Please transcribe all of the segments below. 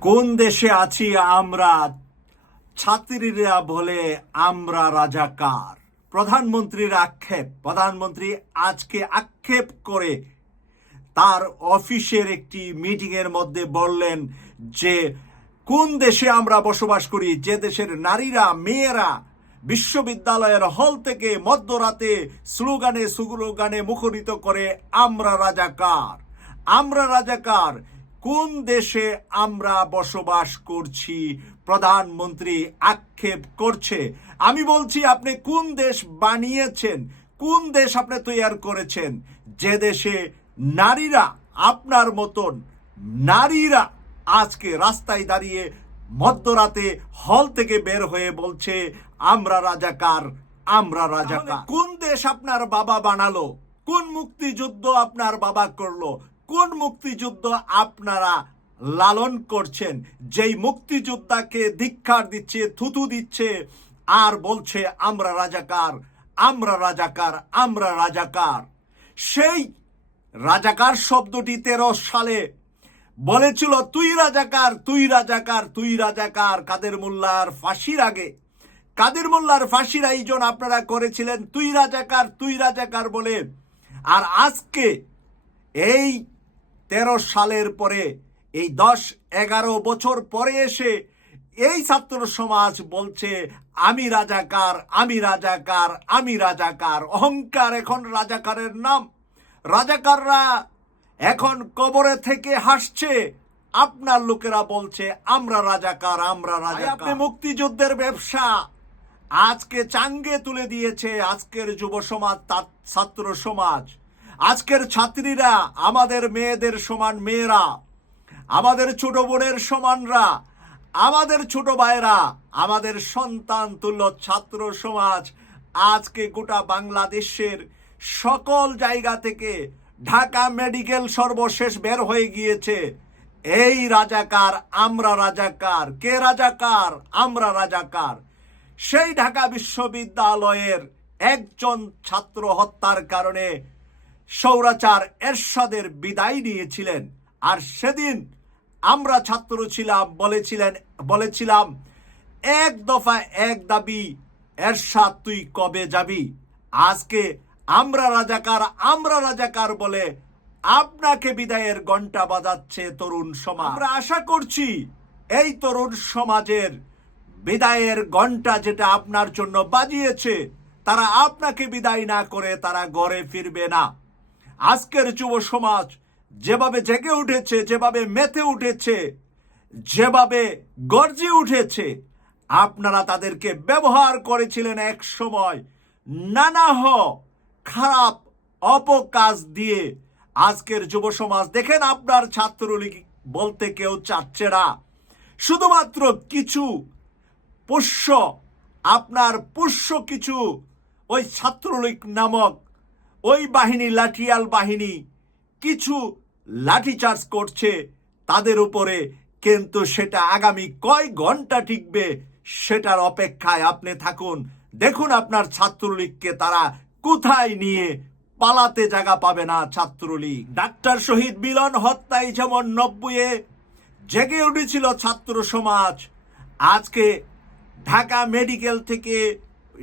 কোন দেশে আছি আমরা? ছাত্রীরা বলে, আমরা রাজাকার। প্রধানমন্ত্রীর আক্ষেপ। প্রধানমন্ত্রী আজকে আক্ষেপ করে তার অফিসের একটি মিটিং এর মধ্যে বললেন যে, কোন দেশে আমরা বসবাস করি? যে দেশের নারীরা, মেয়েরা বিশ্ববিদ্যালয়ের হল থেকে মধ্যরাতে স্লোগানে স্লোগানে মুখরিত করে, আমরা রাজাকার। আমরা রাজাকার। কোন দেশে আমরা বসবাস করছি? প্রধানমন্ত্রী আক্ষেপ করছে। আমি বলছি আপনি কোন দেশ বানিয়েছেন? কোন দেশ আপনি তৈরি করেছেন? যে দেশে নারীরা আপনার মতন নারীরা আজকে রাস্তায় দাঁড়িয়ে মধ্যরাতে হল থেকে বের হয়ে বলছে আমরা রাজাকার আমরা রাজাকার। কোন দেশ আপনার বাবা বানালো? কোন মুক্তিযুদ্ধ আপনার বাবা করল? কোন মুক্তিযুদ্ধ আপনারা লালন করছেন? যেই মুক্তিযোদ্ধাকে ধিক্ষার দিচ্ছে থুতু দিচ্ছে, আর বলছে, আমরা রাজাকার আমরা রাজাকার আমরা রাজাকার। সেই রাজাকার শব্দটি তেরো সালে বলেছিল, তুই রাজাকার তুই রাজাকার তুই রাজাকার। কাদের মোল্লার ফাঁসির আগে। কাদের মোল্লার ফাঁসির আয়োজন আপনারা করেছিলেন? তুই রাজাকার তুই রাজাকার বলে। আর আজকে এই তেরো সালের পরে এই দশ এগারো বছর পরে এসে এই ছাত্র সমাজ বলছে আমি রাজাকার আমি রাজাকার আমি রাজাকার। অহংকার এখন রাজাকারের নাম। রাজাকাররা এখন কবরে থেকে হাসছে। আপনার লোকেরা বলছে আমরা রাজাকার আমরা রাজা আপনি মুক্তিযুদ্ধের ব্যবসা। আজকে চাঙ্গে তুলে দিয়েছে আজকের যুব সমাজ ছাত্র সমাজ। আজকের ছাত্রীরা, আমাদের মেয়েদের সমান মেয়েরা, আমাদের ছোট বোনের সমানরা, আমাদের ছোট ভাইরা আমাদের সন্তান তুল্য ছাত্র সমাজ, আজকে গোটা বাংলাদেশের সকল জায়গা থেকে ঢাকা মেডিকেল সর্বশেষ বের হয়ে গিয়েছে। এই রাজাকার, আমরা রাজাকার। কে রাজাকার? আমরা রাজাকার। সেই ঢাকা বিশ্ববিদ্যালয়ের একজন ছাত্র হত্যার কারণে সৌরাচার এরশাদের বিদায় নিয়েছিলেন। আর সেদিন আমরা ছাত্র ছিলাম, বলেছিলেন, বলেছিলাম, এক দফা এক দাবি, এরশাদ তুই কবে যাবি? আজকে আমরা রাজাকার আমরা রাজাকার বলে আপনাকে বিদায়ের ঘণ্টা বাজাচ্ছে তরুণ সমাজ। আমরা আশা করছি এই তরুণ সমাজের বিদায়ের ঘণ্টা যেটা আপনার জন্য বাজিয়েছে, তারা আপনাকে বিদায় না করে তারা ঘরে ফিরবে না। আজকের যুব সমাজ যেভাবে জেগে উঠেছে, যেভাবে মেতে উঠেছে, যেভাবে গর্জে উঠেছে, আপনারা তাদেরকে ব্যবহার করেছিলেন এক সময় নানাহ খারাপ অপকাজ দিয়ে। আজকের যুব সমাজ, দেখেন আপনার ছাত্রলীগ বলতে কেউ চাচ্ছে না। শুধুমাত্র কিছু পোষ্য, আপনার পোষ্য কিছু ওই ছাত্রলীগ নামক ওই বাহিনী, লাঠিয়াল বাহিনী, কিছু লাঠিচার্জ করছে। তাদের উপরে কিন্তু সেটা আগামী কয় ঘণ্টা টিকবে সেটার অপেক্ষায় আপনি থাকুন। দেখুন আপনার ছাত্রলীগকে তারা কোথায় নিয়ে পালাতে জায়গা পাবে না ছাত্রলীগ। ডাক্তার শহীদ মিলন হত্যায় যেমন নব্বইয়ে জেগে উঠেছিল ছাত্র সমাজ, আজকে ঢাকা মেডিকেল থেকে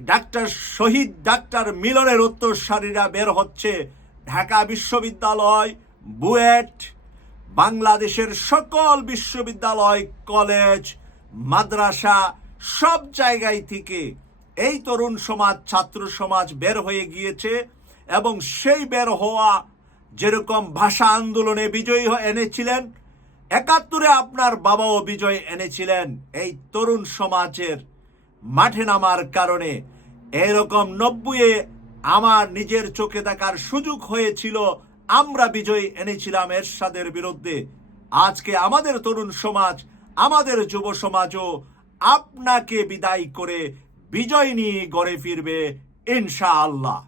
ডাক্তার শহীদ ডাক্তার মিলনের উত্তরসারীরা বের হচ্ছে ঢাকা বিশ্ববিদ্যালয়, বুয়েট, বাংলাদেশের সকল বিশ্ববিদ্যালয়, কলেজ, মাদ্রাসা, সব জায়গায় থেকে এই তরুণ সমাজ, ছাত্র সমাজ বের হয়ে গিয়েছে এবং সেই বের হওয়া যেরকম ভাষা আন্দোলনে বিজয়ী এনেছিলেন, একাত্তরে আপনার বাবাও বিজয় এনেছিলেন এই তরুণ সমাজের মাঠে নামার কারণে। এরকম নব্বইয়ে আমার নিজের চোখে দেখার সুযোগ হয়েছিল, আমরা বিজয়ী এনেছিলাম এরশাদের বিরুদ্ধে। আজকে আমাদের তরুণ সমাজ, আমাদের যুব সমাজও আপনাকে বিদায় করে বিজয় নিয়ে গড়ে ফিরবে, ইনশাআল্লাহ।